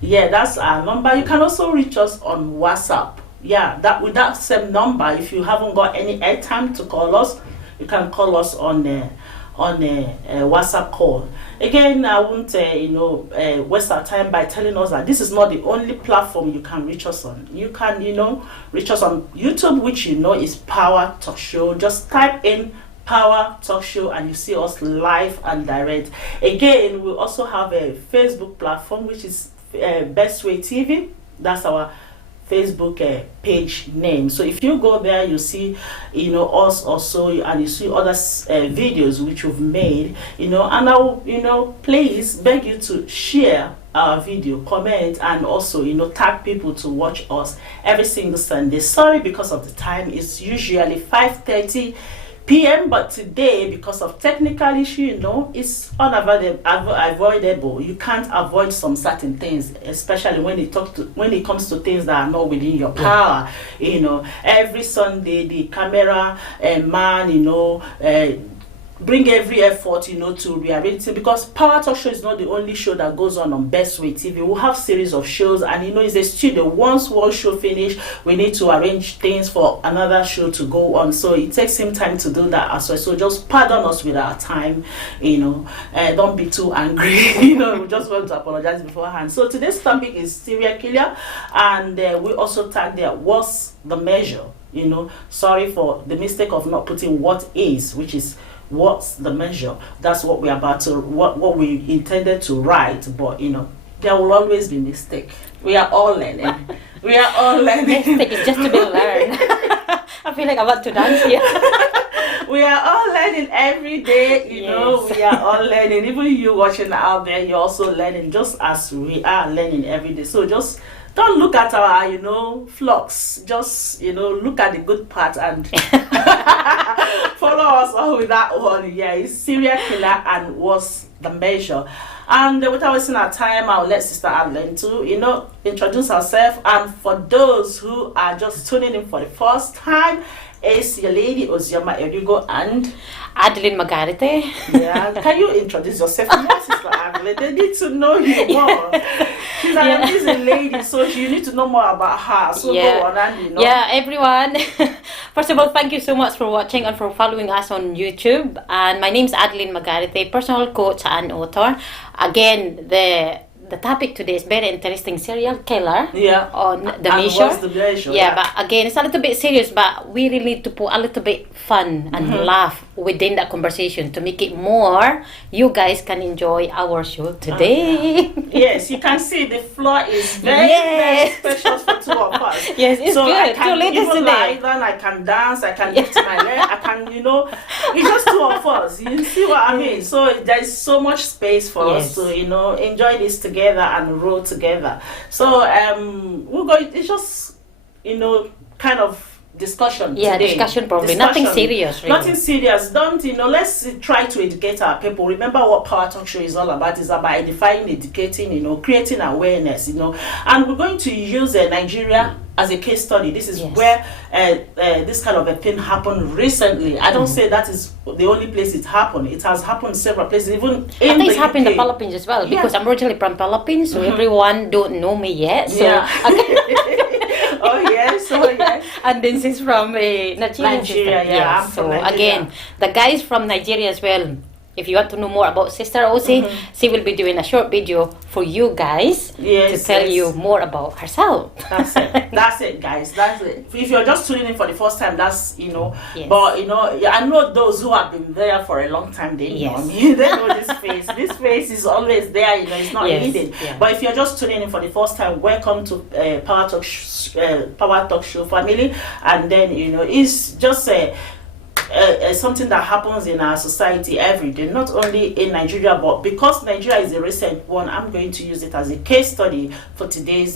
Yeah, that's our number. You can also reach us on WhatsApp. Yeah, that with that same number. If you haven't got any airtime to call us, you can call us on a WhatsApp call. Again, I won't waste our time by telling us that this is not the only platform you can reach us on. You can reach us on YouTube, which is Power Talk Show. Just type in Power Talk Show and you see us live and direct. Again, we also have a Facebook platform, which is Best Way TV. That's our Facebook page name. So if you go there, you see us also, and you see other videos which we've made, and I will please beg you to share our video, comment, and also tag people to watch us every single Sunday. Sorry, because of the time, it's usually 5:30 p.m. but today, because of technical issue, it's unavoidable. You can't avoid some certain things, especially when it comes to things that are not within your power. Every Sunday the camera man bring every effort to rearrange it, because Power Talk Show is not the only show that goes on Best Way TV. We'll have series of shows, and it's a studio. Once one show finish, we need to arrange things for another show to go on, so it takes some time to do that as well. So just pardon us with our time. Don't be too angry. We just want to apologize beforehand. So today's topic is serial killer, and we also tag there, what's the measure. Sorry for the mistake of not putting what is, which is what's the measure. That's what we're about to what we intended to write, but there will always be mistake. We are all learning. We are all learning. Mistake is just to be learned. I feel like I want to dance here. We are all learning every day, Yes. We are all learning. Even you watching out there, you're also learning, just as we are learning every day. So just don't look at our, flux. Just, look at the good part and follow us all with that one. Yeah, it's serial killer and what's the measure. And without wasting our time, I'll let Sister Adeline to, introduce herself. And for those who are just tuning in for the first time, it's your lady Ozioma Erigo and Adeline Margarete. Yeah, can you introduce yourself more, Sister Adeline? They need to know you more. She's an amazing lady, so you need to know more about her. So go on and Yeah, everyone. First of all, thank you so much for watching and for following us on YouTube. And my name is Adeline Margarete, personal coach and author. Again, the topic today is very interesting, serial killer. Yeah. On the And measure. what's the measure? Yeah, but again, it's a little bit serious, but we really need to put a little bit fun and laugh within that conversation to make it more. You guys can enjoy our show today. Yes, you can see the floor is very special for two of us. Yes, it's so good. I can Two ladies even today. lie down, I can dance, I can lift my leg, I can, it's just two of us. You see what I mean? So there's so much space for us to, enjoy this together and roll together. So we're going. It's just kind of discussion. Yeah, today. discussion probably. Nothing serious, really. Nothing serious. Don't let's try to educate our people. Remember what Power Talk Show is all about. It's about edifying, educating, creating awareness, and we're going to use Nigeria as a case study. This is where this kind of a thing happened recently. I don't say that is the only place it happened. It has happened several places, even in I think it's the happened in UK. the Philippines as well, because I'm originally from Philippines, so everyone don't know me yet. So Oh yes, and then she's from Nigeria. Yeah, I'm so from Nigeria. again, the guys from Nigeria as well. If you want to know more about Sister Osi, she will be doing a short video for you guys to tell you more about herself. That's it. That's it, guys. That's it. If you're just tuning in for the first time, that's But I know those who have been there for a long time. They know me. They know this face. This face is always there. It's not hidden. Yeah. But if you're just tuning in for the first time, welcome to Power Talk Show family. And then it's just something that happens in our society every day, not only in Nigeria, but because Nigeria is a recent one, I'm going to use it as a case study for today's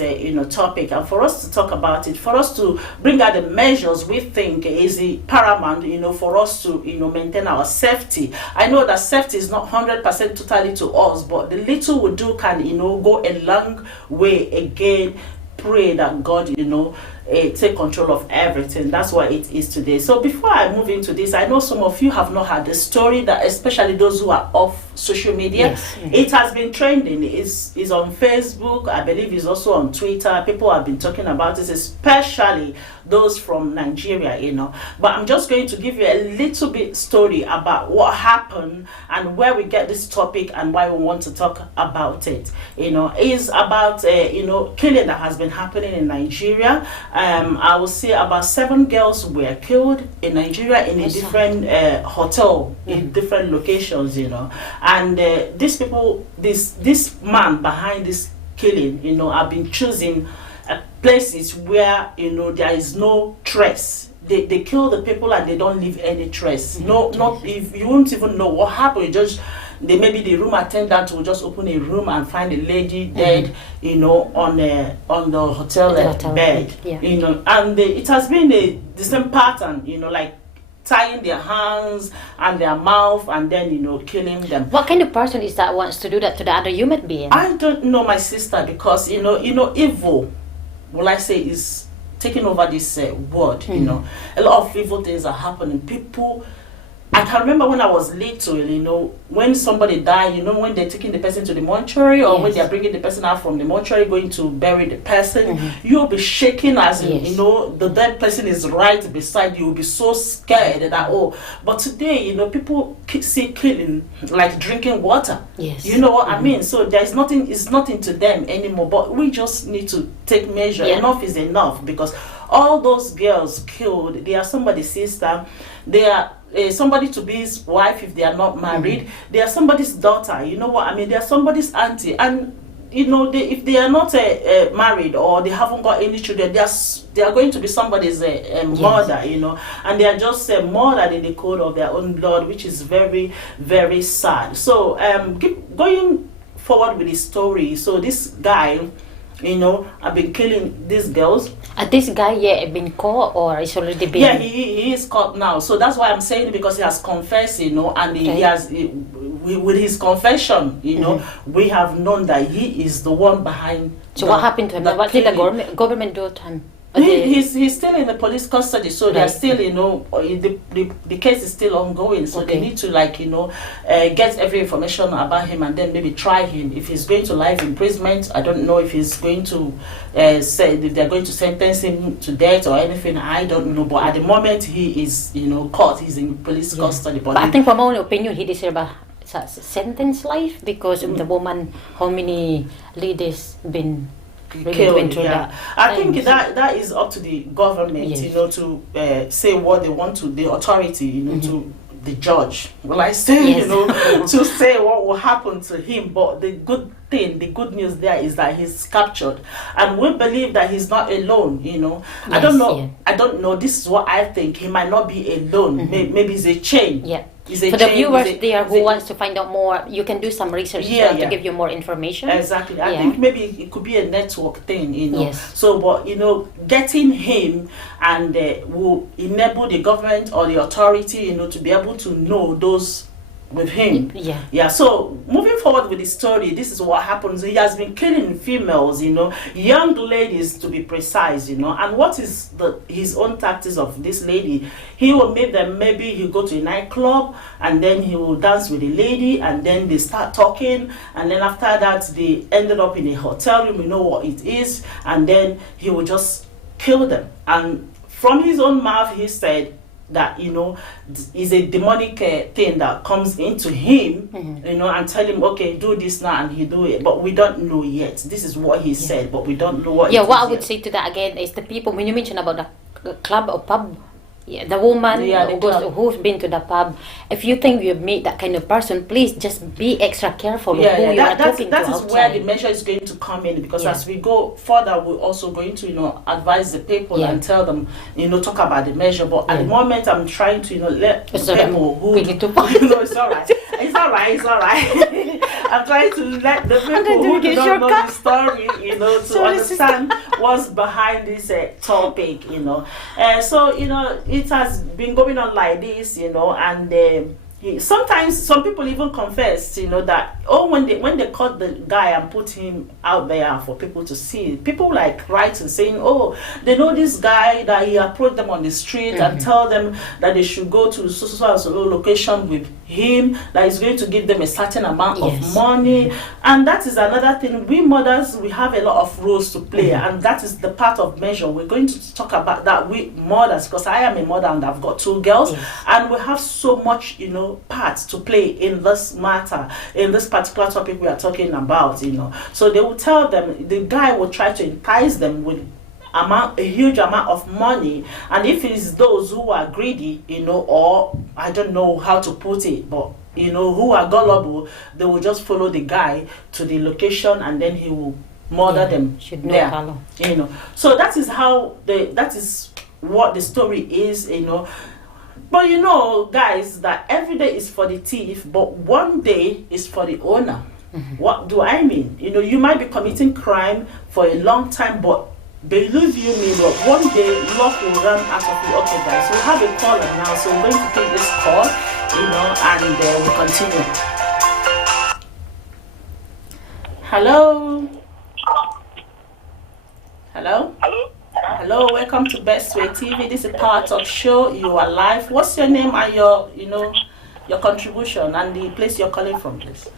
topic, and for us to talk about it, for us to bring out the measures we think is paramount, for us to maintain our safety. I know that safety is not 100% totally to us, but the little we do can go a long way. Again, pray that God take control of everything. That's what it is today. So before I move into this, I know some of you have not heard the story, that especially those who are off social media. Yes. It has been trending. It's on Facebook. I believe it's also on Twitter. People have been talking about this, especially those from Nigeria, But I'm just going to give you a little bit story about what happened and where we get this topic and why we want to talk about it. Is about killing that has been happening in Nigeria. I will say about 7 girls were killed in Nigeria in a different hotel in different locations, and these people, this man behind this killing, have been choosing places where there is no trace. They kill the people and they don't leave any trace. Not if you won't even know what happened. Maybe the room attendant will just open a room and find a lady dead, on the hotel bed, and it has been the same pattern, like tying their hands and their mouth and then killing them. What kind of person is that wants to do that to the other human being? I don't know, my sister, because evil, will I say, is taking over this world. A lot of evil things are happening. People, I can remember when I was little, when somebody died, when they're taking the person to the mortuary, or when they're bringing the person out from the mortuary, going to bury the person, you'll be shaking as in, the dead person is right beside you. You'll be so scared that, but today, people see killing like drinking water. Yes. You know what I mean? So it's nothing to them anymore, but we just need to take measure. Enough is enough, because all those girls killed, they are somebody's sister, they are somebody to be his wife if they are not married, they are somebody's daughter, you know what I mean, they are somebody's auntie, and if they are not married or they haven't got any children, they are going to be somebody's mother, and they are just murdered in the cold of their own blood, which is very, very sad. So going forward with the story, so this guy, I've been killing these girls. This guy been caught, or is already been? Yeah, he is caught now. So that's why I'm saying it, because he has confessed, and he has, with his confession, we have known that he is the one behind. So what happened to him? What did the government do to him? He's still in the police custody, so they're still, the case is still ongoing, so they need to get every information about him and then maybe try him. If he's going to life imprisonment, I don't know if he's going to say if they're going to sentence him to death or anything, I don't know, but at the moment he is caught, he's in police custody. But I think from my own opinion he deserves a sentence life, because of the woman, how many ladies been killed. I think that is up to the government, to say what they want to, the authority, to the judge. Well, I say, to say what will happen to him. But the good news there is that he's captured, and we believe that he's not alone. I don't know. This is what I think. He might not be alone. Maybe it's a chain. Yeah. For the viewers there who wants to find out more, you can do some research to give you more information. Exactly. I think maybe it could be a network thing, Yes. So, but getting him and will enable the government or the authority, to be able to know those with him. Yeah. So moving forward with the story, this is what happens. He has been killing females, young ladies to be precise, and what is his own tactics of this lady? He will make them, maybe he'll go to a nightclub and then he will dance with a lady and then they start talking, and then after that they ended up in a hotel room, what it is, and then he will just kill them. And from his own mouth he said that is a demonic thing that comes into him, and tell him, okay, do this now, and he do it, but we don't know yet. This is what he said, but we don't know what. Yeah, what I would say to that again is the people, when you mention about the club or pub, the woman who's been to the pub, if you think you've met that kind of person, please just be extra careful with who you are talking to. That is where the measure is going to come in, because as we go further, we're also going to advise the people and tell them, talk about the measure. But at the moment, I'm trying to let people who it's all right. It's all right. I'm trying to let the people who do not know the story, to understand what's behind this topic, So it has been going on like this, and sometimes some people even confess, that when they caught the guy and put him out there for people to see, people like writing saying, oh, they know this guy, that he approached them on the street and tell them that they should go to so location with him, that he's going to give them a certain amount of money. And that is another thing. We mothers, we have a lot of roles to play, and that is the part of measure. We're going to talk about that. We mothers, because I am a mother and I've got 2 girls, and we have so much, parts to play in this matter, in this particular topic we are talking about. So they will tell them, the guy will try to entice them with a huge amount of money, and if it's those who are greedy, or I don't know how to put it, but who are gullible, they will just follow the guy to the location, and then he will murder them there. So that is how that is what the story is. But guys, that every day is for the thief, but one day is for the owner. What do I mean? You might be committing crime for a long time, but believe you me, but one day luck will run out of you. Okay, guys, we'll have a caller now, so we're going to take this call, and we'll continue. Hello. Hello. Hello. Hello. Welcome to Best Way TV. This is Power Talk Show. You are live. What's your name and your contribution and the place you're calling from, please?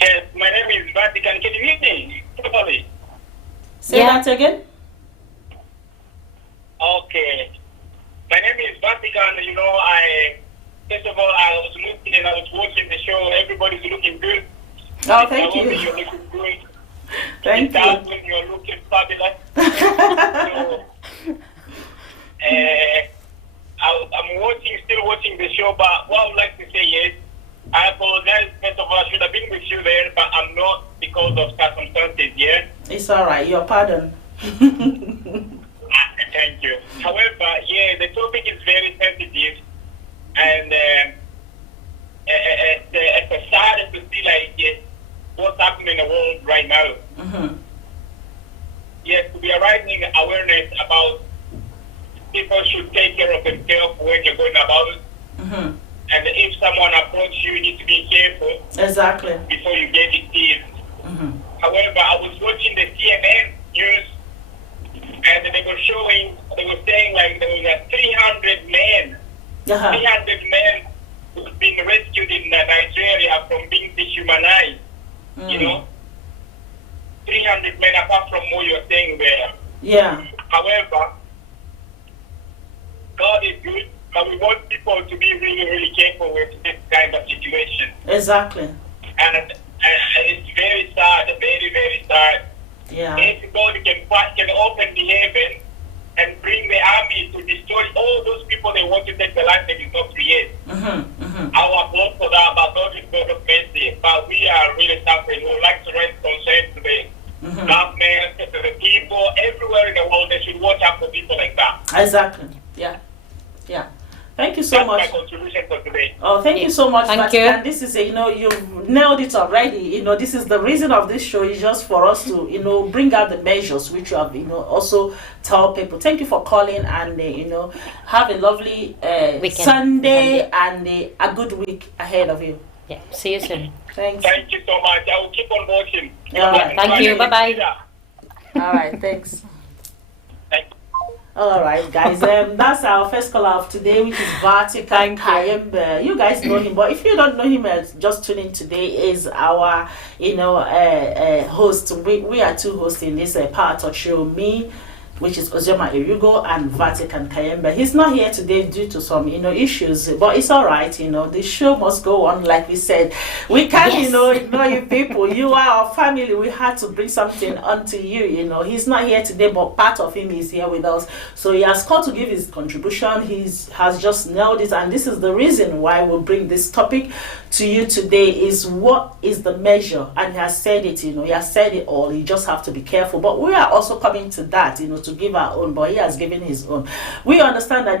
Yes, my name is Vatican. Can you hear me properly? Say that again. Okay. My name is Vatican. First of all, I was looking and I was watching the show. Everybody's looking good. Oh, thank you. You're looking good. Thank you. You're looking fabulous. So, I'm still watching the show, but what I would like to say is, I apologize. First of all, I should have been with you there, but I'm not because of circumstances here. It's all right. Your pardon. Thank you. However, the topic is very sensitive, and it's sad to see what's happening in the world right now. Yes, we are raising awareness about people should take care of themselves when you're going about it. And if someone approaches you, you need to be careful. Exactly. Before you get it in. However, I was watching the CNN news, and they were saying there was 300 men. 300 men who've been rescued in Nigeria from being dehumanized. 300 men, apart from what you're saying there. Yeah. However, God is good, but we want people to be really, really careful with this kind of situation. Exactly. And it's very sad, very, very sad. Yeah. If God can open the heaven and bring the army to destroy all those people they want to take the life they did not create. I will applaud for that, but God is God of mercy. But we are really suffering. We would like to raise concern to the government, to the people, everywhere in the world. They should watch out for people like that. Exactly. Yeah. Thank you so much. That's my contribution for today. Oh, thank you so much. Thank you. And this is you've nailed it already. This is the reason of this show, is just for us to bring out the measures which you have also tell people. Thank you for calling, and have a lovely Sunday and a good week ahead of you. Yeah. See you soon. Thanks. Thank you so much. I will keep on watching. All right. Thank you. Bye bye. All right. Thanks. Thank you. All right, guys. That's our first caller of today, which is Vatican Kayembe. You guys know him, but if you don't know him, just tune in. Today is our, host. We are 2 hosts in this Power Talk Show. Me, which is Ozioma Erugo, and Vatican Kayembe. He's not here today due to some, issues, but it's all right. The show must go on, like we said. We can't, ignore you people. You are our family. We had to bring something onto you. He's not here today, but part of him is here with us. So he has called to give his contribution. He has just nailed it, and this is the reason why we'll bring this topic to you today. Is what is the measure? And he has said it. He has said it all. You just have to be careful. But we are also coming to that. To give our own, but he has given his own. We understand that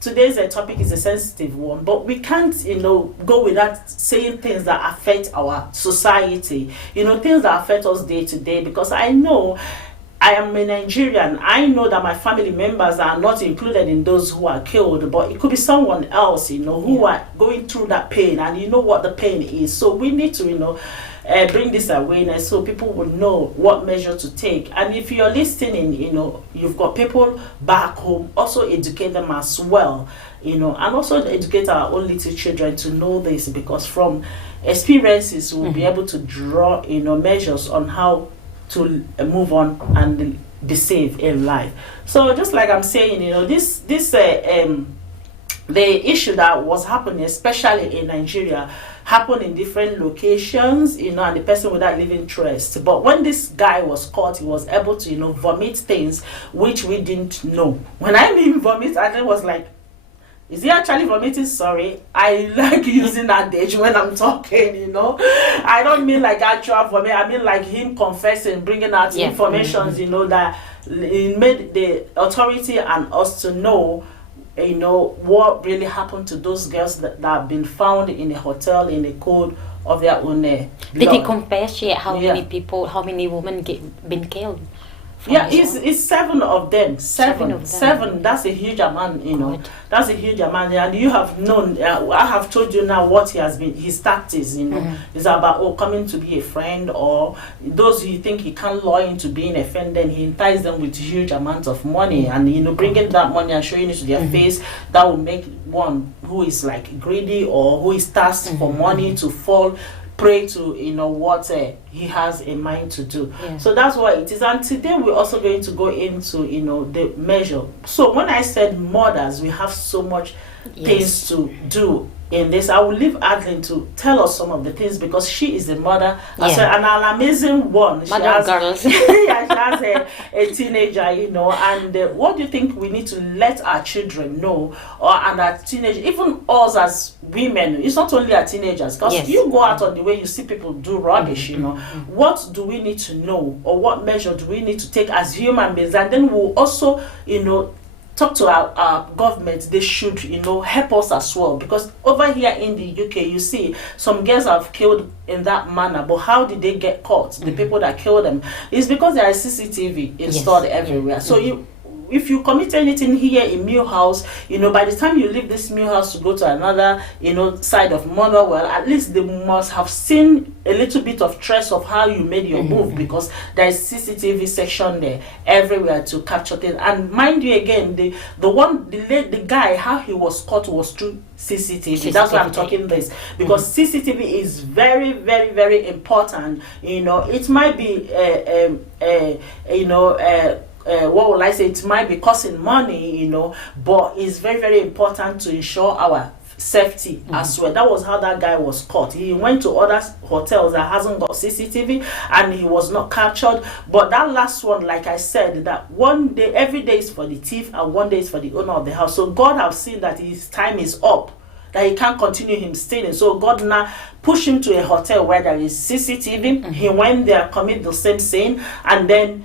today's topic is a sensitive one, but we can't go without saying things that affect our society, things that affect us day to day, because I know I am a Nigerian. I know that my family members are not included in those who are killed, but it could be someone else, who are going through that pain, and you know what the pain is. So we need to, bring this awareness so people will know what measure to take. And if you're listening, you've got people back home, also educate them as well, and also educate our own little children to know this, because from experiences we'll be able to draw, measures on how to move on and be safe in life. So just like I'm saying, the issue that was happening, especially in Nigeria, happened in different locations, and the person without leaving trace. But when this guy was caught, he was able to, vomit things which we didn't know. When I mean vomit, I was like, is he actually vomiting? Sorry, I like using adage when I'm talking, I don't mean like actual vomit. I mean like him confessing, bringing out information, that it made the authority and us to know, what really happened to those girls that have been found in a hotel in a code of their own blood. Did he confess yet how many women been killed? Yeah, it's 7 of them. Seven. That's a huge amount, Good. That's a huge amount. And you have known, I have told you now what his tactics, It's about, coming to be a friend, or those who think he can't lure into being a friend, then he entices them with huge amounts of money. And, bringing that money and showing it to their face, that will make one who is like greedy or who is thirsty for money to fall prey to what he has in mind to do. So that's what it is. And today we're also going to go into the measure. So when I said mothers, we have so much things to do in this. I will leave Adeline to tell us some of the things, because she is a mother as well, and an amazing one. Mother of girls. She has a teenager, and what do you think we need to let our children know, and our teenagers, even us as women? It's not only our teenagers, because you go out on the way, you see people do rubbish, What do we need to know, or what measure do we need to take as human beings? And then we'll also, talk to our government. They should, help us as well, because over here in the UK, you see some girls have killed in that manner, but how did they get caught? The people that killed them is because there is CCTV installed everywhere. So if you commit anything here in Millhouse, by the time you leave this Millhouse to go to another, side of Motherwell, at least they must have seen a little bit of trace of how you made your move, because there is CCTV section there everywhere to capture things. And mind you, again, the guy, how he was caught was through CCTV. That's why I'm talking this, because CCTV is very, very, very important. It might be what will I say? It might be costing money, but it's very, very important to ensure our safety as well. That was how that guy was caught. He went to other hotels that hasn't got CCTV, and he was not captured. But that last one, like I said, that one day, every day is for the thief, and one day is for the owner of the house. So God has seen that his time is up, that he can't continue him stealing. So God now pushed him to a hotel where there is CCTV. He went there, commit the same sin, and then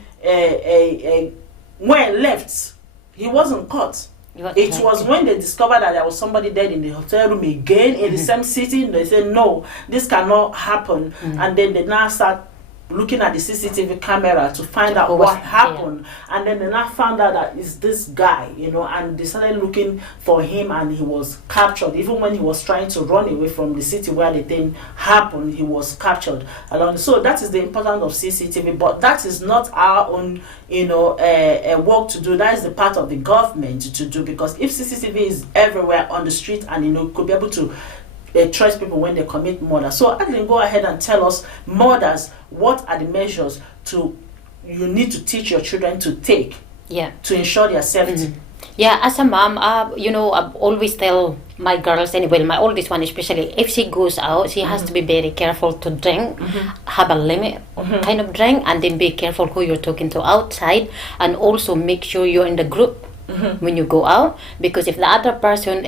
when left, he wasn't caught. It was when they discovered that there was somebody dead in the hotel room again in the same city. They said, no, this cannot happen. And then they now start looking at the CCTV camera to find out what happened. And then they now found out that it's this guy, and they started looking for him, and he was captured. Even when he was trying to run away from the city where the thing happened, he was captured along. So that is the importance of CCTV, but that is not our own, work to do. That is the part of the government to do, because if CCTV is everywhere on the street, and could be able to trace people when they commit murder. So Adeline, go ahead and tell us, mothers, what are the measures you need to teach your children to take to ensure their safety? Yeah, as a mom, I always tell my girls, anyway, my oldest one especially, if she goes out, she has to be very careful to drink, have a limit kind of drink, and then be careful who you're talking to outside, and also make sure you're in the group when you go out, because if the other person,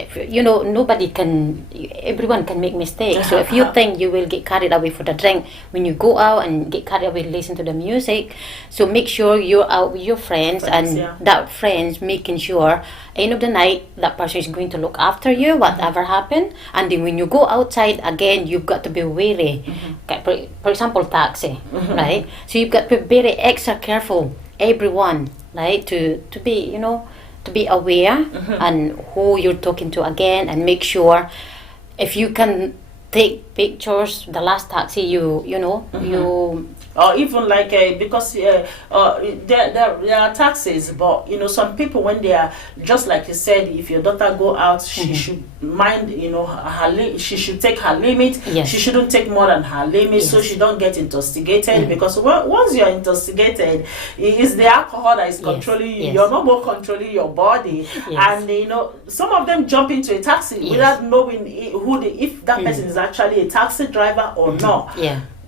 everyone can make mistakes. So if you think you will get carried away for the drink, when you go out and get carried away, listen to the music. So make sure you're out with your friends that friends making sure end of the night that person is going to look after you, whatever happened. And then when you go outside again, you've got to be wary. For example, taxi, right? So you've got to be very extra careful everyone, right, to be, to be aware and who you're talking to again, and make sure if you can take pictures the last taxi you or even like because there are taxis, but some people, when they are, just like you said, if your daughter go out, she should mind, she should take her limit. Yes. She shouldn't take more than her limit, so she don't get intoxicated, because once you're intoxicated, it's the alcohol that is controlling you. Yes. You're not more controlling your body. And some of them jump into a taxi without knowing if that person is actually a taxi driver or not.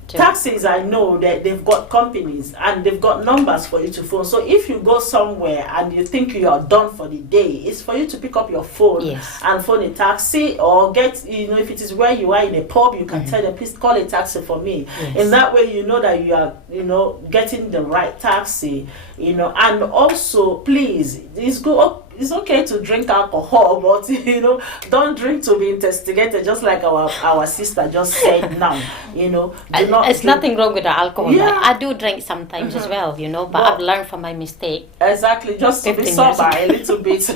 Taxis, I know that they've got companies and they've got numbers for you to phone. So if you go somewhere and you think you are done for the day, it's for you to pick up your phone and phone a taxi, or get, if it is where you are in a pub, you can tell them, please call a taxi for me. In that way, you know that you are, getting the right taxi, and also, please, it's okay to drink alcohol, but don't drink to be intoxicated, just like our sister just said now. It's nothing wrong with the alcohol. I do drink sometimes as well, but I've learned from my mistake. Exactly, just to be sober a little bit.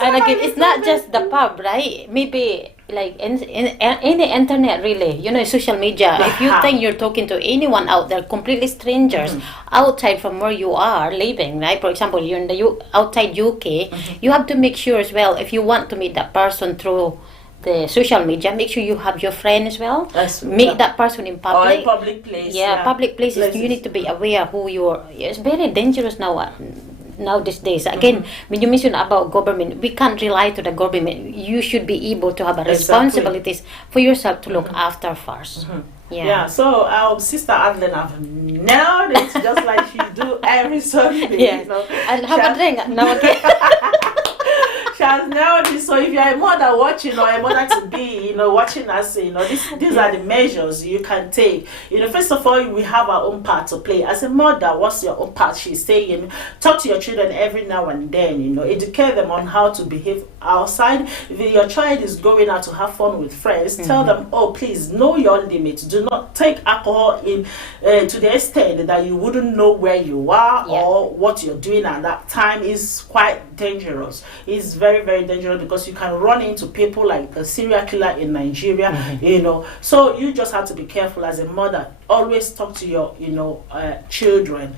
And again, it's not just the pub, right? Maybe like in the internet, really, social media. If you think you're talking to anyone out there, completely strangers, outside from where you are living, right? For example, you're in the outside UK, you have to make sure as well, if you want to meet that person through the social media, make sure you have your friend as well. Meet that person in public. Or in public place. Public places. You need to be aware who you're. It's very dangerous now these days. Again, when you mention about government, we can't rely to the government. You should be able to have responsibilities for yourself to look after first. So our sister Adeline have nailed it, just like she do every Sunday. And have a drink now again. She has nailed it. So if you're a mother watching, or a mother to be, watching us, these are the measures you can take. First of all, we have our own part to play. As a mother, what's your own part? She's saying, talk to your children every now and then, educate them on how to behave outside. If your child is going out to have fun with friends, tell them, oh, please know your limits. Do not take alcohol in to the extent that you wouldn't know where you are or what you're doing at that time. Is quite dangerous. It's very, very dangerous, because you can run into people like a serial killer in Nigeria, So you just have to be careful as a mother. Always talk to your, children.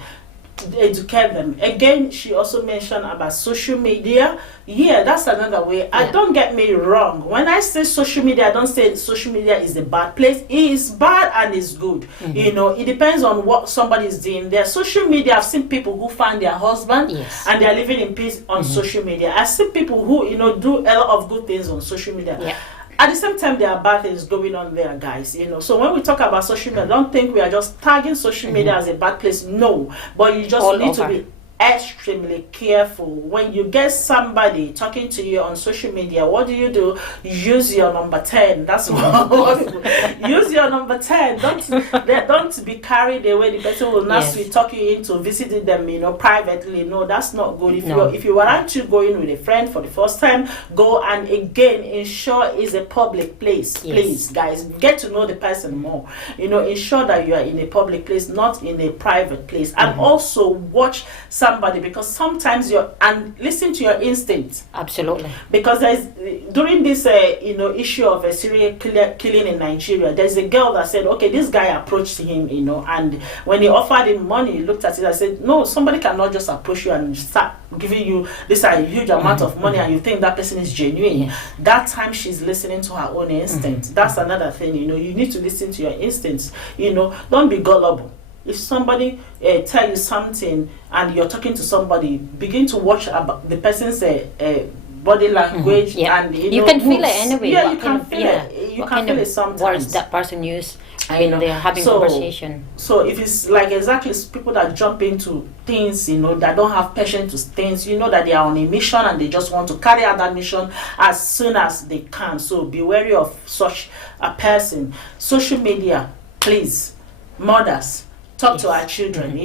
Educate them. Again, she also mentioned about social media. That's another way. Don't get me wrong. When I say social media, I don't say social media is a bad place. It is bad and it's good. It depends on what somebody is doing there. Social media, I've seen people who find their husband and they're living in peace on social media. I've seen people who do a lot of good things on social media. At the same time, there are bad things going on there, guys. So when we talk about social media, don't think we are just tagging social media as a bad place. No, but you just need to be extremely careful. When you get somebody talking to you on social media, what do? Use your number 10. That's what. Use your number 10. Don't be carried away. The person will not talk you into visiting them, privately. No, that's not good. If you want to go in with a friend for the first time, go, and again, ensure it's a public place. Please, guys, get to know the person more. Ensure that you are in a public place, not in a private place. And also watch somebody, because sometimes and listen to your instincts. Absolutely. Because during this issue of a serial killing in Nigeria, there's a girl that said, okay, this guy approached him, and when he offered him money, he looked at it and said, no, somebody cannot just approach you and start giving you this a huge amount of money and you think that person is genuine. That time she's listening to her own instincts. That's another thing. You need to listen to your instincts. Don't be gullible. If somebody tell you something and you're talking to somebody, begin to watch about the person's body language, and you can feel it anyway. You can feel it. You can feel it sometimes. Words that person use when they're having conversation. So if it's like exactly people that jump into things, that don't have patience to things, that they are on a mission and they just want to carry out that mission as soon as they can. So be wary of such a person. Social media, please, mothers, talk to our children,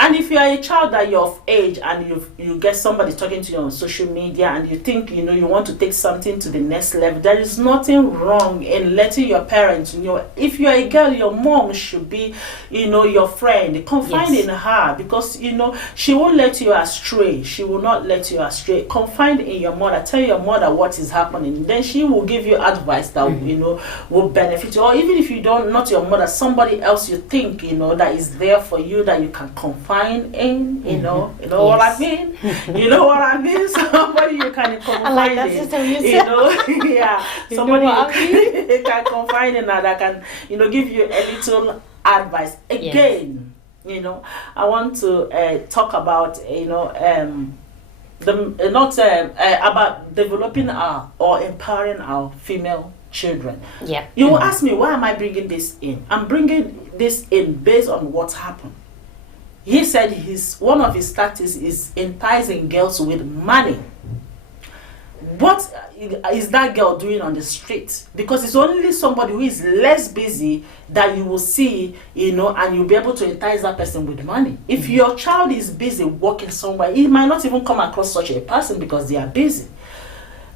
And if you are a child that you're of age and you get somebody talking to you on social media and you think, you know, you want to take something to the next level, there is nothing wrong in letting your parents know. If you're a girl, your mom should be, you know, your friend. Confide in her, because, you know, she won't let you astray. She will not let you astray. Confide in your mother. Tell your mother what is happening. Then she will give you advice that, you know, will benefit you. Or even if you don't, not your mother, somebody else you think, you know, that is there for you, that you can confide in, you know, what I mean? You know what I mean? Somebody you can confide in, you know, yeah, somebody you can confide in that can, you know, give you a little advice. Again, you know, I want to talk about, you know, about developing or empowering our female children. Yeah. You will ask me, why am I bringing this in? I'm bringing this in based on what happened. He said one of his tactics is enticing girls with money. What is that girl doing on the street? Because it's only somebody who is less busy that you will see, you know, and you'll be able to entice that person with money. If your child is busy working somewhere, it might not even come across such a person because they are busy.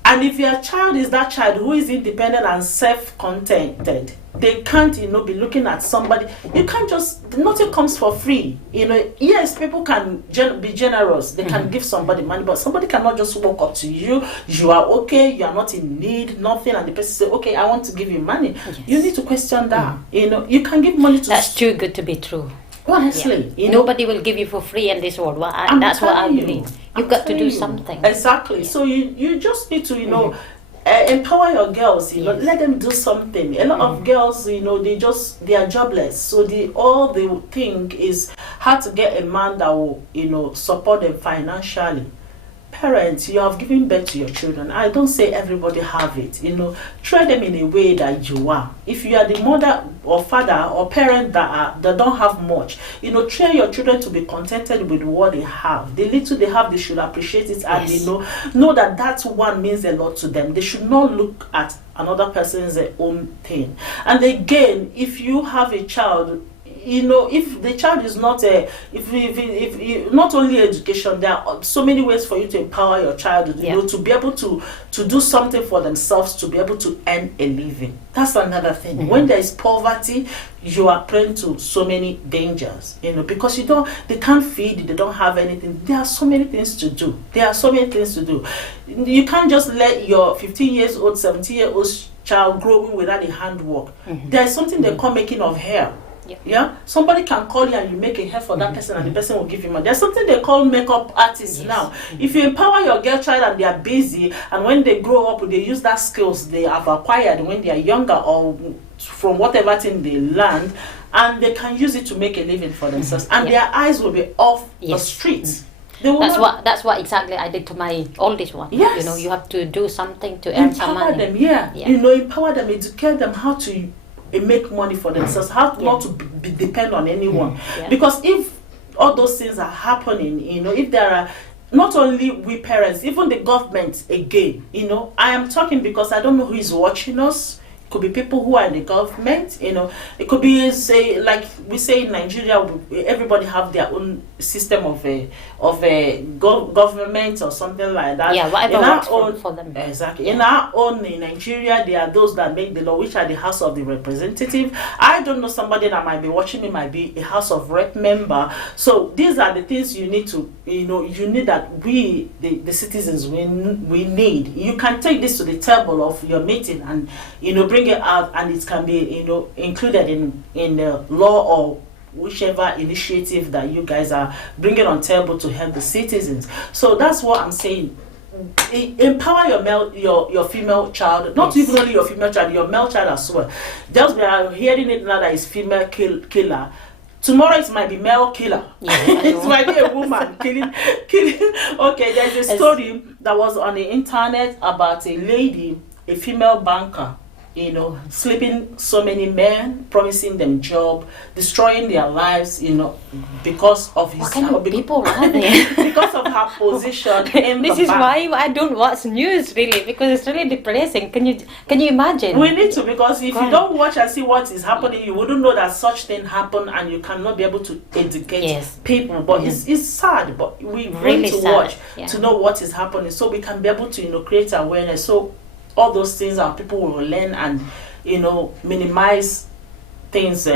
And if your child is that child who is independent and self-contented, they can't, you know, be looking at somebody. You can't just, nothing comes for free. You know, yes, people can be generous. They can give somebody money, but somebody cannot just walk up to you. You are okay, you are not in need, nothing, and the person say, okay, I want to give you money. Yes. You need to question that. You know, you can give money to... That's too good to be true. Honestly, you know, nobody will give you for free in this world. That's what I believe. You've got to do something. Exactly. So you just need to, you know, empower your girls. You know, let them do something. A lot of girls, you know, they are jobless. So all they think is how to get a man that will, you know, support them financially. Parents, you have given birth to your children. I don't say everybody have it. You know, treat them in a way that you are. If you are the mother or father or parent that don't have much, you know, train your children to be contented with what they have. The little they have, they should appreciate it, and they know that one means a lot to them. They should not look at another person's own thing. And again, if you have a child, you know, if the child is not if not only education, there are so many ways for you to empower your child, you know, to be able to do something for themselves, to be able to earn a living. That's another thing. When there is poverty, you are prone to so many dangers, you know, because they can't feed, they don't have anything. There are so many things to do. You can't just let your 15 years old, 17-year-old child growing without a handwork. There's something they call making of hair. Yeah, somebody can call you and you make a hair for that person, and the person will give you money. There's something they call makeup artists now. If you empower your girl child and they are busy, and when they grow up, they use that skills they have acquired when they are younger or from whatever thing they learned, and they can use it to make a living for themselves, and their eyes will be off the streets. That's what exactly I did to my oldest one. Yes. You know, you have to do something to earn some money. Empower them, you know, empower them, educate them how to make money for themselves, how not to depend on anyone. Because if all those things are happening, you know, if there are not only we parents, even the government, again, you know, I am talking because I don't know who is watching us. It could be people who are in the government, you know. It could be, say, like we say in Nigeria, everybody have their own system of government or something like that. Yeah, whatever works for them. Exactly. In our own, in Nigeria, there are those that make the law, which are the House of the Representative. I don't know, somebody that might be watching me might be a House of Rep member. So these are the things you need to, you know, you need that we, the citizens, we need. You can take this to the table of your meeting and, you know, bring it out, and it can be, you know, included in the law or whichever initiative that you guys are bringing on table to help the citizens. So that's what I'm saying. Empower your female child, not even only your female child, your male child as well. Just we are hearing it now that it's female killer. Tomorrow it might be male killer. It might be a woman killing. Okay, there's a story that was on the internet about a lady, a female banker. sleeping so many men, promising them job, destroying their lives, because of his What kind of people are they? because of her position in This the is bank. why I don't watch news really, because it's really depressing. Can you imagine? We need to, because if Right. you don't watch and see what is happening, you wouldn't know that such thing happen, and you cannot be able to educate Yes. people. But it's sad, but we Really need to sad, watch yeah. to know what is happening, so we can be able to create awareness. So all those things our people will learn and minimize things,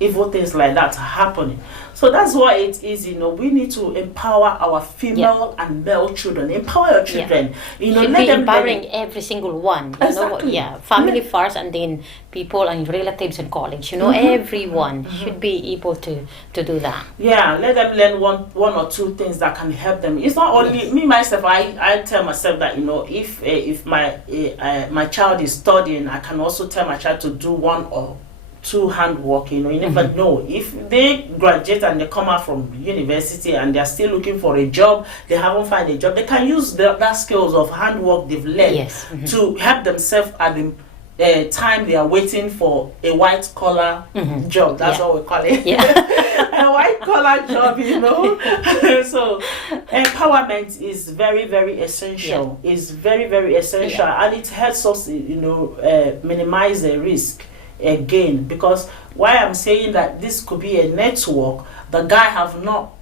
evil things like that happening. So that's why it is, we need to empower our female and male children. Empower your children. Should Let be them empowering every single one. You know, Exactly. family first, and then people and relatives and colleagues. Everyone should be able to do that. Yeah, let them learn one or two things that can help them. It's not only me myself. I tell myself that if my child is studying, I can also tell my child to do one or two handwork. You never know, if they graduate and they come out from university and they're still looking for a job, they haven't found a job, they can use that skills of handwork they've learned Yes. to help themselves at the time they are waiting for a white collar job. That's Yeah. what we call it. Yeah. A white collar job. So empowerment is very, very essential. It's very, very essential, and it helps us minimize the risk again. Because why I'm saying that this could be a network, the guy have not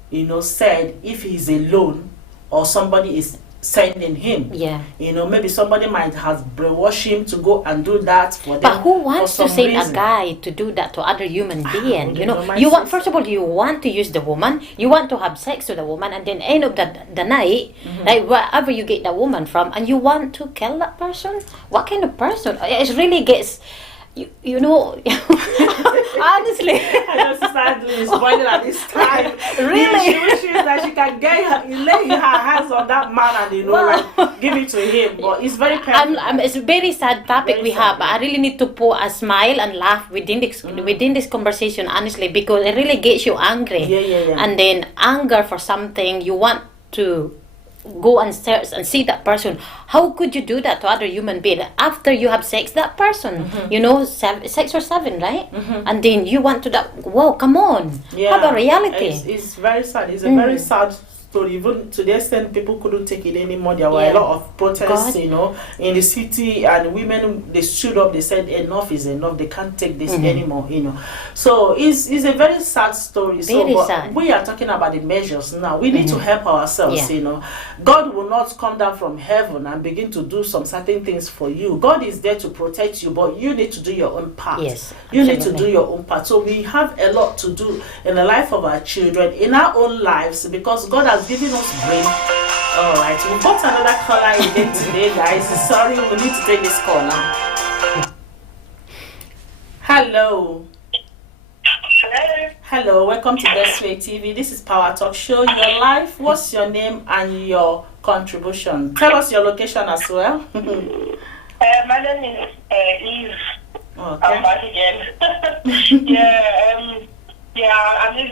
said if he's alone or somebody is sending him. Yeah. Maybe somebody might have brainwashed him to go and do that for them. But who wants for to some send reason. a guy to do that to other human being? you know, my You want, sister- first of all, you want to use the woman, you want to have sex with the woman, and then end of the night, like wherever you get the woman from, and you want to kill that person. What kind of person? It really gets, honestly. I know sister is boiling at this time. Really? She wishes that she can lay her hands on that man and Wow. give it to him. But it's very painful. It's a very sad topic Very we sad, have. But I really need to put a smile and laugh within this conversation, honestly, because it really gets you angry. Yeah. And then anger for something you want to go and search and see that person. How could you do that to other human being after you have sex that person? 6 or 7, right? And then you want to that. Whoa, come on, have a reality. It's very sad. It's a very sad story. Even to the extent people couldn't take it anymore. There were a lot of protests, God. in the city, and women, they stood up. They said enough is enough. They can't take this anymore. So it's a very sad story. Very but sad. we are talking about the measures now. We need to help ourselves. Yeah. God will not come down from heaven and begin to do some certain things for you. God is there to protect you, but you need to do your own part. Yes, You need to absolutely. do your own part. So we have a lot to do in the life of our children, in our own lives, because God has given us brain. All right, we've got another caller again today, guys. Sorry, we need to take this call now. Hello. Hello, welcome to Best Way TV. This is Power Talk Show. Your life. What's your name and your contribution? Tell us your location as well. My name is Eve. I'm Okay. back again. I live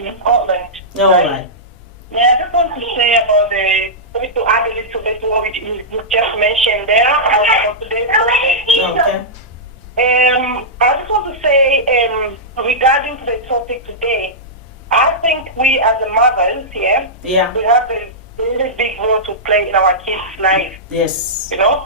in Scotland. All right. Yeah, I just want to say about to add a little bit to what you just mentioned there about today's topic. Okay. I just want to say regarding to the topic today, I think we as a mothers here, Yeah. we have a really big role to play in our kids' life. Yes. Yeah.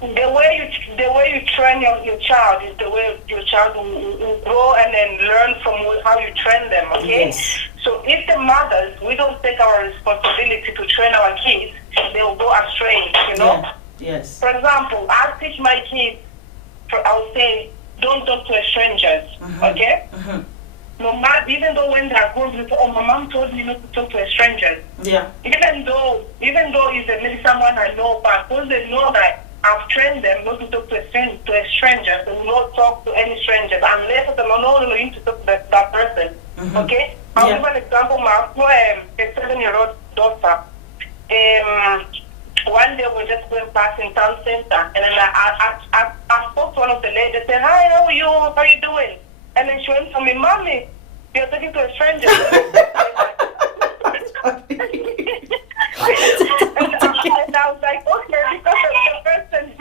The way you train your child is the way your child will grow and then learn from how you train them. Okay. Yes. So if the mothers, we don't take our responsibility to train our kids, they will go astray. Yeah. Yes. For example, I teach my kids. I'll say, don't talk to strangers. Okay. No matter, even though when they are going to say, oh, my mom told me not to talk to strangers. Yeah. Even though it's maybe someone I know, but because they know that I've trained them not to talk to a stranger, they will not talk to any strangers unless they know you need to talk to that person. Okay? I'll give an example. My a 7-year-old daughter. One day we were just going past in town center, and then I spoke to one of the ladies. I said, "Hi, how are you? How are you doing?" And then she went to me, "Mommy, you're talking to a stranger." And I was like, okay, because the person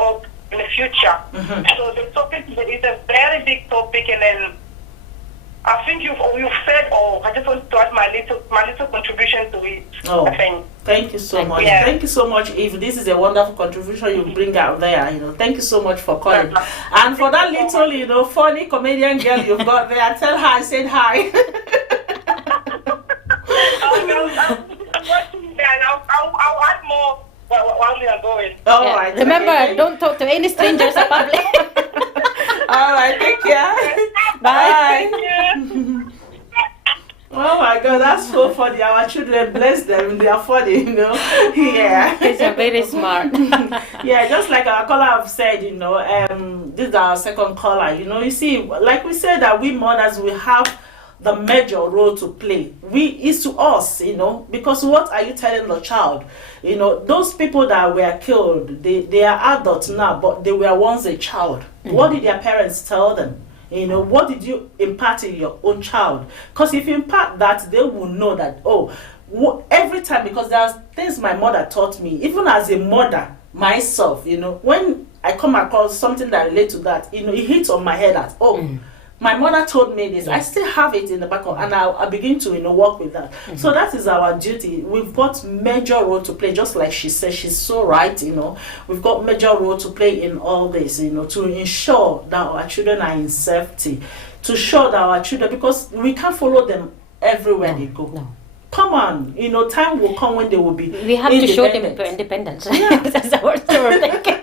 up in the future. So the topic is a very big topic, and then I think you've said all. I just want to add my little contribution to it. Oh, I think. thank you so much. Yeah. Thank you so much, Eve. This is a wonderful contribution you bring out there. Thank you so much for calling. And for that little, funny comedian girl you've got there, tell her I said hi. I'll add more while we are going. All Yeah. right. Remember, okay. don't talk to any strangers in public. All right. Take care. Bye. Thank you. Oh my God, that's so funny. Our children, bless them, they are funny, Yeah. Kids are very smart. Yeah, just like our caller have said, this is our second caller. You see, like we said that we mothers, we have the major role to play. It's to us, because what are you telling the child? Those people that were killed, they are adults now, but they were once a child. What did their parents tell them? What did you impart in your own child? Because if you impart that, they will know that, every time, because there's things my mother taught me, even as a mother myself, when I come across something that relates to that, it hits on my head as, my mother told me this. I still have it in the back of, and I begin to work with that. So that is our duty. We've got major role to play, just like she said. She's so right. We've got major role to play in all this. To ensure that our children are in safety, to show that our children, because we can't follow them everywhere they go. No. Come on, time will come when they will be. We have to show them independent. independence. That's our thinking.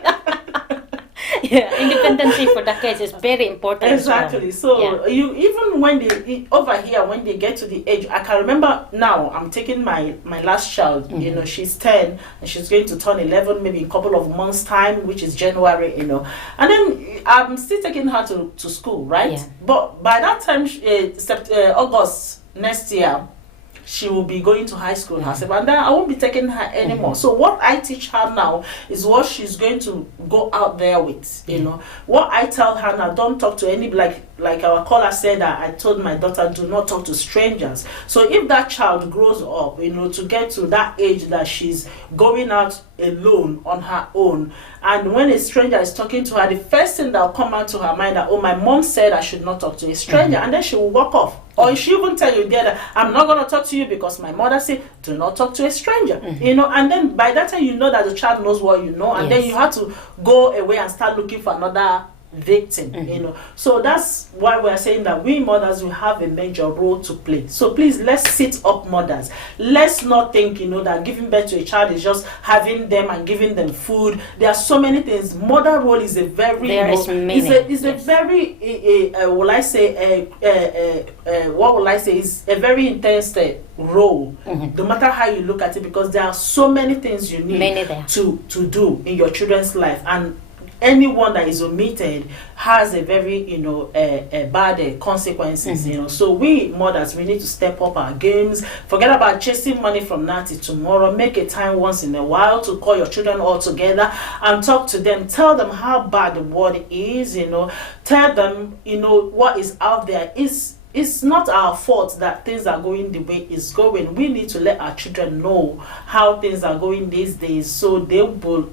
Yeah, independency for the kids is very important. Exactly. So you even when they over here, when they get to the age, I can remember now. I'm taking my last child. She's 10 and she's going to turn 11 maybe in a couple of months' time, which is January. And then I'm still taking her to school, right? Yeah. But by that time, August next year, she will be going to high school herself, and then I won't be taking her anymore. So what I teach her now is what she's going to go out there with. What I tell her now, don't talk to any, like our caller said, that I told my daughter, do not talk to strangers. So if that child grows up, to get to that age that she's going out alone on her own, and when a stranger is talking to her, the first thing that will come out to her mind that, my mom said I should not talk to a stranger, and then she will walk off. Or she even tell you there that I'm not going to talk to you because my mother said do not talk to a stranger. And then by that time you know that the child knows what you know, and then you have to go away and start looking for another victim. So that's why we're saying that we mothers will have a major role to play. So please, let's sit up, mothers. Let's not think that giving birth to a child is just having them and giving them food. There are so many things. Mother role is a very is a very intense role, no matter how you look at it, because there are so many things you need to do in your children's life, and anyone that is omitted has a very bad consequences. So we mothers, we need to step up our games. Forget about chasing money from now till tomorrow. Make a time once in a while to call your children all together and talk to them. Tell them how bad the world is. Tell them what is out there. It's not our fault that things are going the way it's going. We need to let our children know how things are going these days, so they will,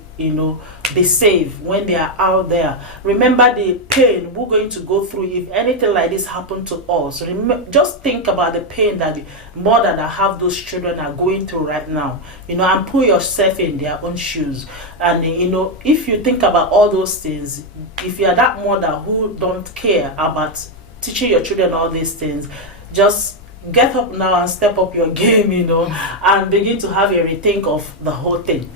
be safe when they are out there. Remember the pain we're going to go through if anything like this happened to us. Just think about the pain that the mother that have those children are going through right now. And put yourself in their own shoes. And if you think about all those things, if you are that mother who don't care about teaching your children all these things, just get up now and step up your game, and begin to have a rethink of the whole thing.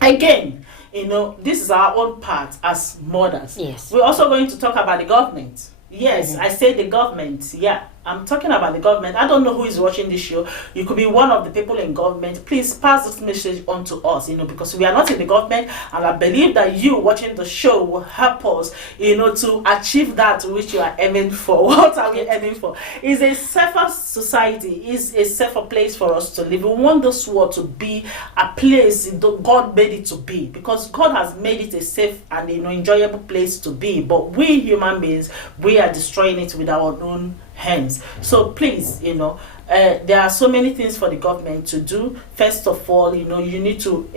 Again, this is our own part as mothers. Yes. We're also going to talk about the government. Yes, I say the government. Yeah, I'm talking about the government. I don't know who is watching this show. You could be one of the people in government. Please pass this message on to us, because we are not in the government, and I believe that you watching the show will help us, to achieve that which you are aiming for. What are we aiming for? Is a safer society, is a safer place for us to live. We want this world to be a place God made it to be, because God has made it a safe and enjoyable place to be. But we human beings, we are destroying it with our own hands. So please, there are so many things for the government to do. First of all, you need to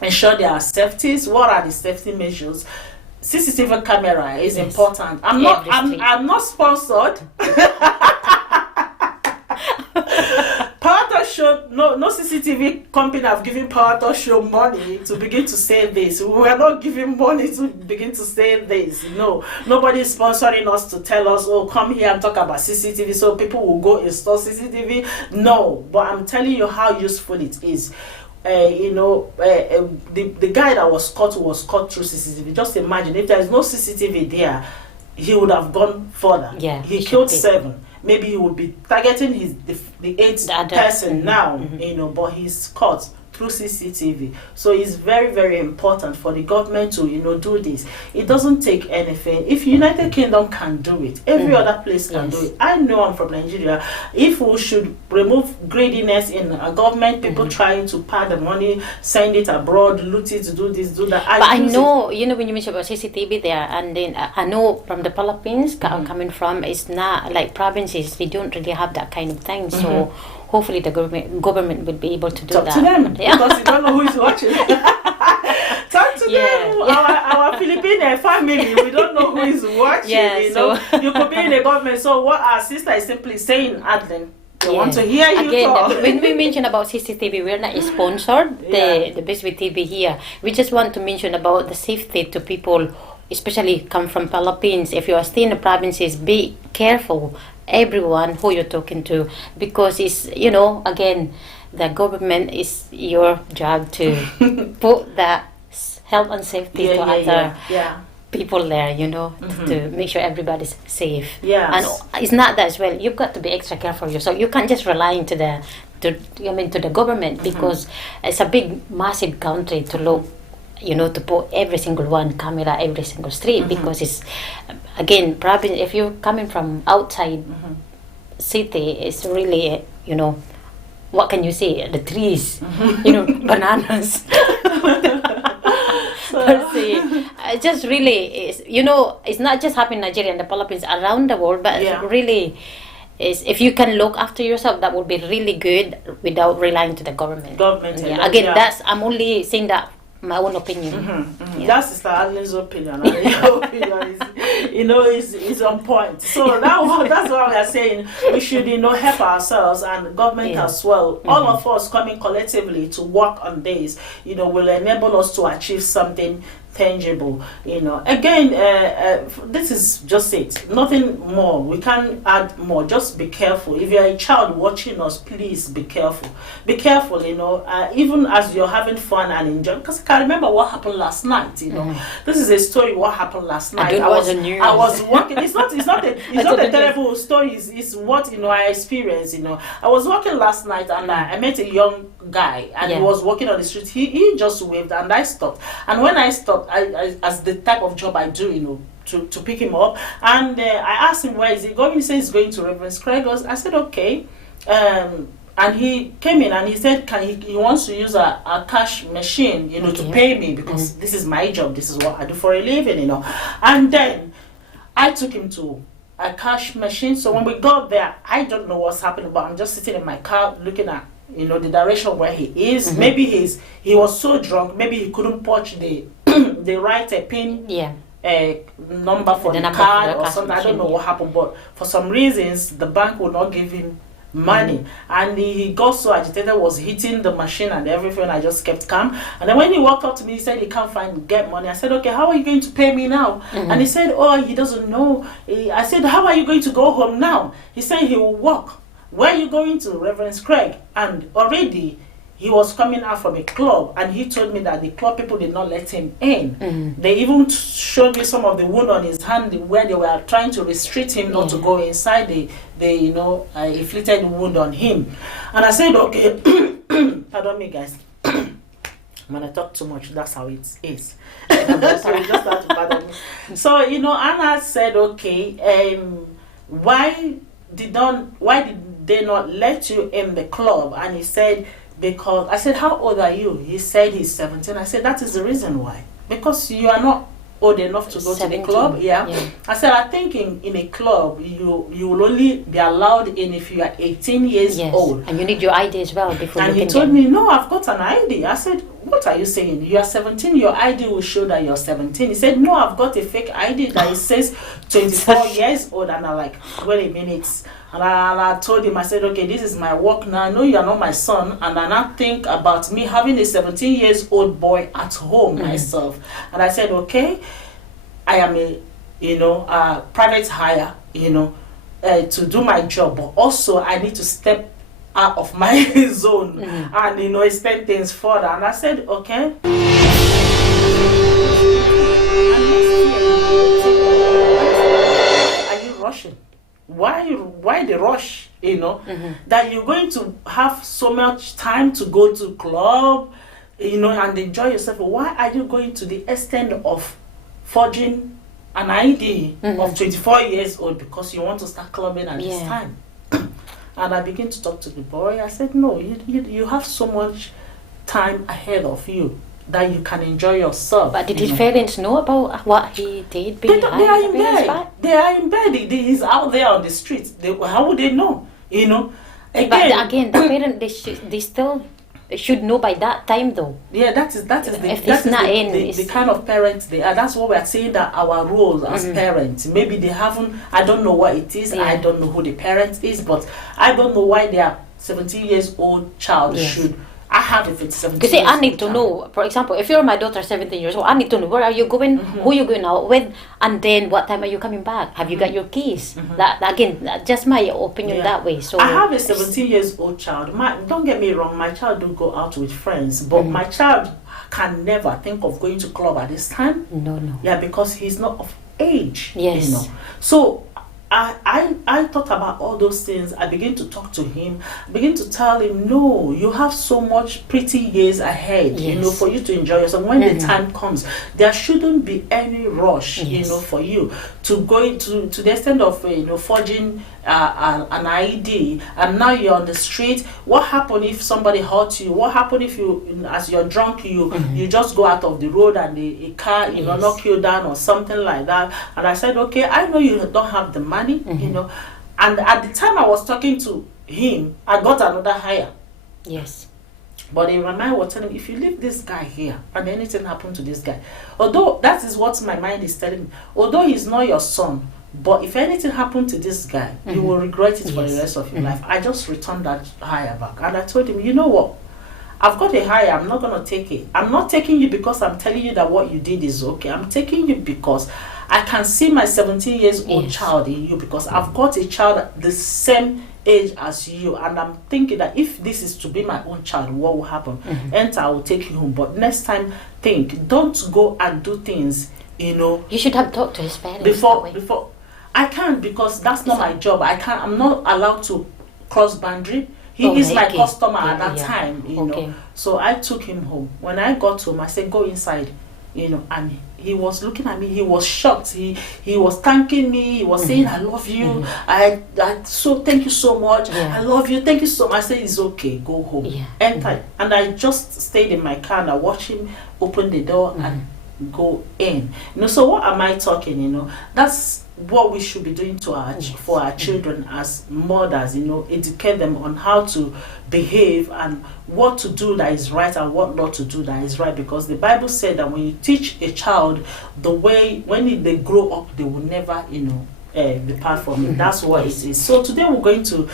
ensure there are safeties. What are the safety measures? CCTV camera is important. I'm not sponsored. Power Talk Show, no CCTV company have given Power Talk Show money to begin to say this. We are not giving money to begin to say this. No, nobody is sponsoring us to tell us, oh, come here and talk about CCTV so people will go install CCTV. No, but I'm telling you how useful it is. The guy that was caught through CCTV. Just imagine if there is no CCTV there, he would have gone further. Yeah, he killed 7. Maybe he would be targeting the 8th person now, but he's caught through CCTV. So it's very, very important for the government to, do this. It doesn't take anything. If United Kingdom can do it, every other place can do it. I know I'm from Nigeria. If we should remove greediness in a government, people trying to pad the money, send it abroad, loot it, do this, do that. But I know, when you mentioned about CCTV there, and then I know from the Philippines, coming from, it's not like provinces, they don't really have that kind of thing. So hopefully the government will be able to do Talk that. to them, because you don't know who is watching. Talk to them. Our Filipino family, we don't know who is watching. You could be in the government. So what our sister is simply saying, Adeline, we want to hear you talk. When we mention about CCTV, we're not sponsored the Biscuit TV here. We just want to mention about the safety to people, especially come from Philippines. If you are staying in the provinces, be careful, everyone who you're talking to, because it's, again, the government is your job to put that health and safety to other people there, to make sure everybody's safe. And it's not that as well. You've got to be extra careful yourself. You can't just rely into the government, because it's a big, massive country to look, to put every single one camera every single street, because it's, again, province. If you're coming from outside city, it's really, what can you say? The trees, bananas. Just really is, it's not just happening in Nigeria and the Philippines, around the world, but really is, if you can look after yourself, that would be really good without relying to the government. Again, I'm only saying that my own opinion. That's Sister Adeline's opinion. Your opinion is on point. So that's what we are saying. We should, help ourselves and government as well. All of us coming collectively to work on this, will enable us to achieve something tangible. Again, this is just it, nothing more. We can't add more. Just be careful. If you're a child watching us, please be careful. Even as you're having fun and enjoying, because I can remember what happened last night. This is a story what happened last night. I was walking. It's not a terrible story. It's what I experienced. I was walking last night and I met a young guy and he was walking on the street. He just waved and I stopped. And when I stopped, I as the type of job I do, to pick him up, and I asked him where is he going. He said he's going to Reverend Craig. I said okay, and he came in and he said he wants to use a cash machine, to pay me, because this is my job. This is what I do for a living, And then I took him to a cash machine. So when we got there, I don't know what's happening, but I'm just sitting in my car looking at the direction where he is. Maybe he was so drunk, maybe he couldn't punch the right pin number for the card or something. I don't know what happened, but for some reasons the bank would not give him money, and he got so agitated, was hitting the machine and everything. I just kept calm, and then when he walked up to me, he said he can't get money. I said, okay, how are you going to pay me now? And he said, oh, he doesn't know. I said, how are you going to go home now? He said he will walk. Where are you going to? Reverend Craig. And already he was coming out from a club, and he told me that the club people did not let him in. They even showed me some of the wound on his hand where they were trying to restrict him not to go inside. They inflicted wound on him. And I said, okay, pardon me, guys. When I talk too much, that's how it is. So you just have to pardon me. So, Anna said, okay, why did they not let you in the club? And he said, because I said, how old are you? He said he's 17. I said, that is the reason why. Because you are not old enough to go to the 17, club. Yeah. yeah. I said, I think in a club, you will only be allowed in if you are 18 years Yes. old. And you need your ID as well before And you he can told get. me, no, I've got an ID. I said, what are you saying? You are 17, your ID will show that you're 17. He said, no, I've got a fake ID that it says 24 years old. And I'm like, wait a minute. And I told him, I said, okay, this is my work now. I know you are not my son. And I now think about me having a 17 years old boy at home myself. And I said, okay, I am a private hire, to do my job. But also I need to step out of my zone and extend things further. And I said, okay. Are you rushing? Why the rush? That you're going to have so much time to go to club, and enjoy yourself. Why are you going to the extent of forging an ID of 24 years old because you want to start clubbing at this time? And I began to talk to the boy. I said, no, you have so much time ahead of you that you can enjoy yourself. But did his parents know about what he did? They are in bed. They are in bed. He's out there on the streets. How would they know? But again, the parents they still should know by that time, though. Yeah, that is the kind of parents they are. That's what we are saying, that our roles as parents. Maybe they haven't. I don't know what it is. I don't know who the parent is, but I don't know why their 17 years old child should. I have if it's 17 Because years I need old to child. know, for example, if you're my daughter 17 years old, I need to know where are you going, who you going out with, and then what time are you coming back? Have you got your keys? That again, just my opinion that way. So I have a 17 years old child. Don't get me wrong, my child do go out with friends, but my child can never think of going to club at this time. No. Yeah, because he's not of age. Yes. So I thought about all those things. I began to talk to him, begin to tell him, no, you have so much pretty years ahead, for you to enjoy yourself. When the time comes, there shouldn't be any rush, for you to go into to the extent of forging an ID, and now you're on the street. What happened if somebody hurt you? What happened if you, as you're drunk, you just go out of the road and a car knock you down or something like that? And I said, okay, I know you don't have the money, and at the time I was talking to him, I got another hire. Yes. But in my mind was telling me, if you leave this guy here and anything happened to this guy, although that is what my mind is telling me, although he's not your son, but if anything happened to this guy, you will regret it for the rest of your life. I just returned that hire back. And I told him, you know what? I've got a hire, I'm not going to take it. I'm not taking you because I'm telling you that what you did is okay. I'm taking you because I can see my 17 years old child in you, because I've got a child the same age as you, and I'm thinking that if this is to be my own child, what will happen? Enter, I will take you home. But next time, don't go and do things, You should have talked to his parents before. I can't, because that's not my job. I'm not allowed to cross boundary. He is my customer at that time, So I took him home. When I got home, I said, go inside, and he was looking at me. He was shocked. He was thanking me. He was saying, I love you. So thank you so much. I love you. Thank you so much. I said, it's okay. Go home. Enter. And I just stayed in my car and I watched him open the door and go in. So what am I talking? That's what we should be doing to for our children as mothers. Educate them on how to behave and what to do that is right and what not to do that is right, because the Bible said that when you teach a child the way, when they grow up, they will never depart from it. That's what it is. So today we're going to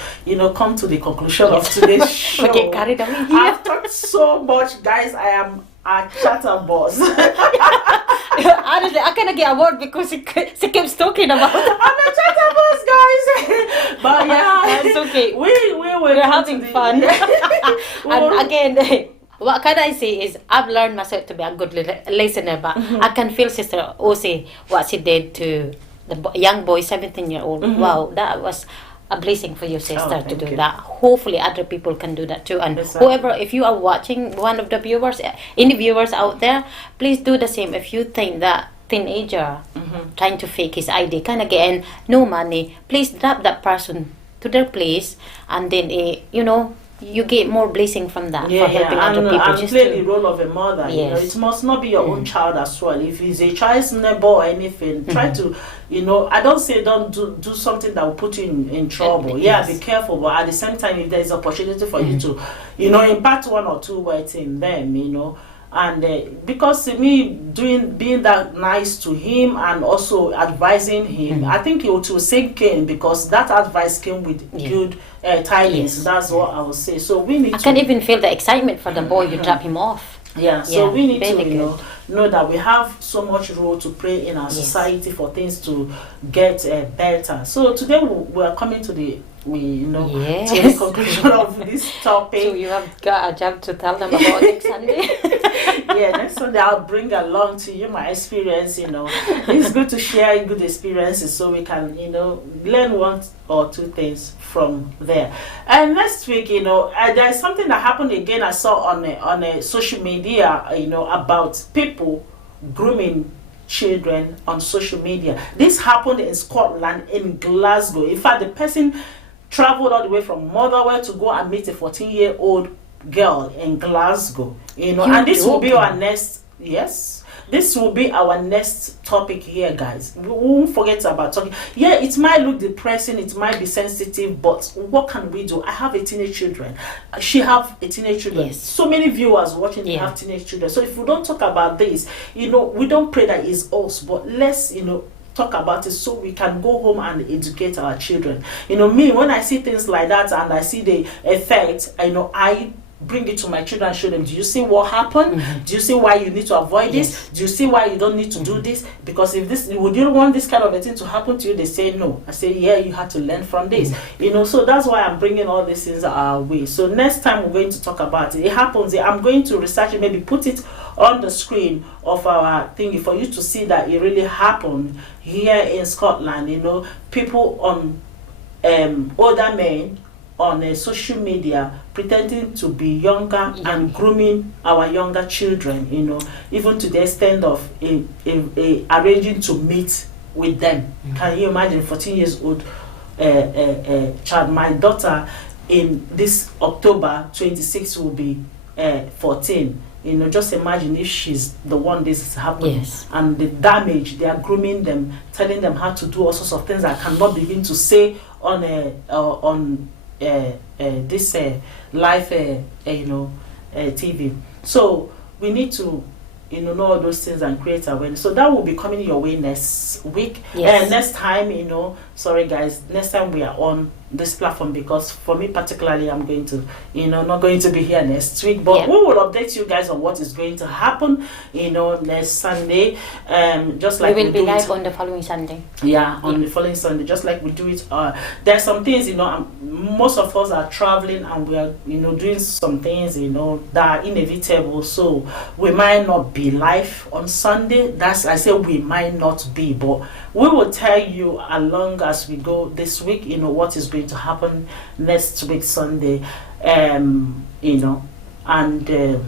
come to the conclusion of today's show. Okay, carried away here. I've talked so much, guys. I am a chatterbox. Honestly, I cannot get a word because she keeps talking about it. I'm a chatterbox, guys. But yeah, it's okay. We're having fun. And again, what can I say is I've learned myself to be a good listener, but I can feel Sister Ose what she did to the young boy, 17-year-old. Wow, that was a blessing for your sister to do that. Hopefully other people can do that too. And whoever, if you are watching, one of the viewers, any viewers out there, please do the same. If you think that teenager trying to fake his ID, kind of getting no money, please drop that person to their place, and then you get more blessing from that Yeah, for helping yeah, other people. and Just play to, the role of a mother. You know, Yes. it must not be your own child as well. If it's a child's neighbor or anything, try to, you know, I don't say don't do something that will put you in trouble. Yeah, Yes. be careful, but at the same time, if there is opportunity for you to, you know, impart one or two words in them, you know. And because me being that nice to him and also advising him, I think it will sink in, because that advice came with good tidings. Yes. That's what I would say. So we need I to. can even feel the excitement for the boy. You drop him off. Yeah, so Yeah, we need to, very you know that we have so much role to play in our Yes. society for things to get better. So today we are coming to the to the Yes. conclusion of this topic. So you have got a job to tell them about next Sunday. Yeah, next Sunday I'll bring along to you my experience. You know, it's good to share good experiences so we can, you know, learn one or two things from there. And next week, you know, there's something that happened again. I saw on a social media, you know, about people grooming children on social media. This happened in Scotland, in Glasgow. In fact, the person traveled all the way from Motherwell to go and meet a 14-year-old girl in Glasgow. You know, You're and this will be joking. our next. Yes. This will be our next topic here, guys. We won't forget about talking. Yeah, it might look depressing, it might be sensitive, but what can we do? I have a teenage children. She have a teenage children. Yes. So many viewers watching Yeah. have teenage children. So if we don't talk about this, you know, we don't pray that it's us, but let's, you know, talk about it so we can go home and educate our children. You know, me, when I see things like that and I see the effect, you know, I bring it to my children and show them, do you see what happened? Do you see why you need to avoid this? Do you see why you don't need to do this? Because if this, would you want this kind of a thing to happen to you? They say no. I say, yeah, you have to learn from this. You know, so that's why I'm bringing all these things our way. So next time we're going to talk about it. It happens, I'm going to research it, maybe put it on the screen of our thingy for you to see that it really happened here in Scotland. You know, people on older men on social media pretending to be younger and grooming our younger children, you know, even to the extent of arranging to meet with them. Can you imagine 14 years old child? My daughter in this October 26 will be 14. You know, just imagine if she's the one this is happening. Yes. And the damage, they are grooming them, telling them how to do all sorts of things I cannot begin to say on this live TV. So we need to, you know all those things and create awareness. So that will be coming your way next week. Yes. Next time, you know, sorry guys, next time we are on this platform, because for me particularly, I'm going to, you know, not going to be here next week, but we will update you guys on what is going to happen, you know, next Sunday. Just like we will be do live it, on the following Sunday. on the following Sunday, just like we do it. There are some things, you know, most of us are traveling and we are, you know, doing some things, you know, that are inevitable. So we might not be live on Sunday. That's, I say we might not be, but we will tell you along as we go this week, you know, what is going to happen next week Sunday, you know, and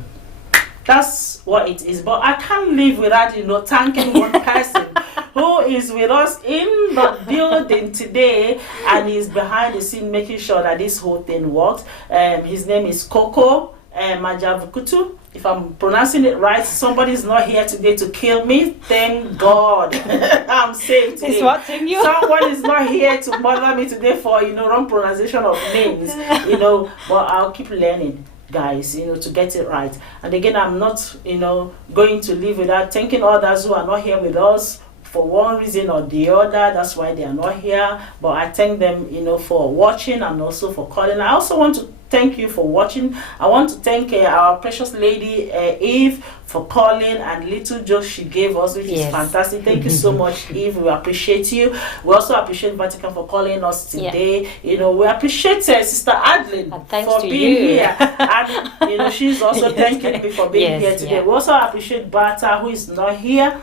that's what it is. But I can't live without, you know, thanking one person who is with us in the building today and is behind the scene making sure that this whole thing works. His name is Coco Majavukutu. If I'm pronouncing it right, somebody's not here today to kill me. Thank God. I'm safe today. He's watching you. Someone is not here to bother me today for, you know, wrong pronunciation of names, you know, but I'll keep learning, guys, you know, to get it right. And again, I'm not, you know, going to leave without thanking others who are not here with us for one reason or the other. That's why they are not here, but I thank them, you know, for watching and also for calling. I also want to thank you for watching. I want to thank our precious lady Eve for calling and little joke she gave us, which is fantastic. Thank you so much, Eve. We appreciate you. We also appreciate Vatican for calling us today. You know, we appreciate Sister Adeline for being here. And, you know, she's also thanking me for being here today. We also appreciate Bata, who is not here.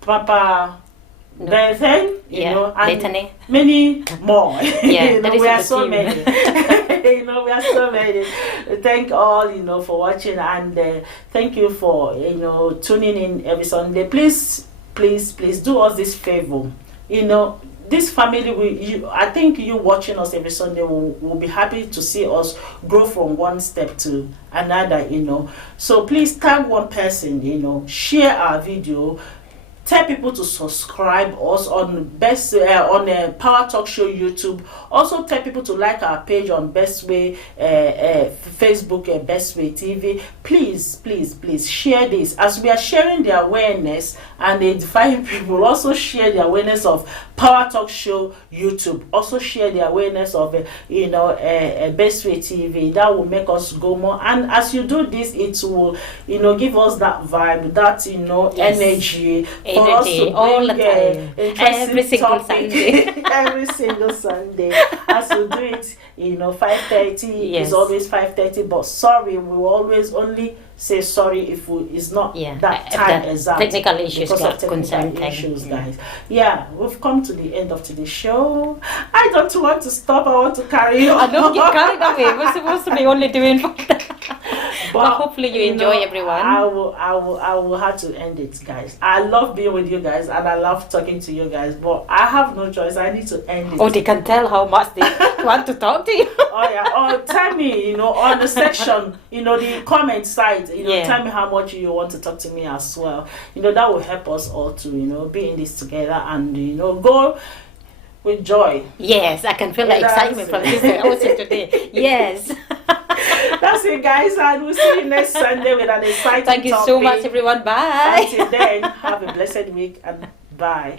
Papa Bethan, you know, and many more. You know, we are so many. You know, we are so many. Thank all, you know, for watching, and thank you for, you know, tuning in every Sunday. Please do us this favor. You know, this family, I think you watching us every Sunday will be happy to see us grow from one step to another, So please tag one person, share our video. Tell people to subscribe us on Power Talk Show YouTube. Also tell people to like our page on Best Way Facebook, Best Way TV. Please share this, as we are sharing the awareness and edifying people. Also share the awareness of Power Talk Show YouTube. Also share the awareness of Best Way TV. That will make us go more. And as you do this, it will give us that vibe, that energy. For us to bring, all the time, every single topic, Sunday. every single Sunday. As we do it, 5:30 Yes. is always 5:30. But sorry, we will always only say sorry if it's not that if time the exact. technical issues because of got technical concerning. issues, guys. Yeah, we've come to the end of today's show. I don't want to stop. I want to carry on. I don't get carried away. We're supposed to be only doing but hopefully you enjoy everyone. I will have to end it, guys. I love being with you guys and I love talking to you guys, but I have no choice. I need to end it. Oh, they can tell how much they want to talk to you. Oh yeah. Or tell me, on the section, the comment side, tell me how much you want to talk to me as well. That will help us all to, be in this together and go with joy. Yes, I can feel the excitement from this episode today. Yes. That's it, guys, and we'll see you next Sunday with an exciting Thank you topic. so much, everyone. Bye. Until then, have a blessed week and bye.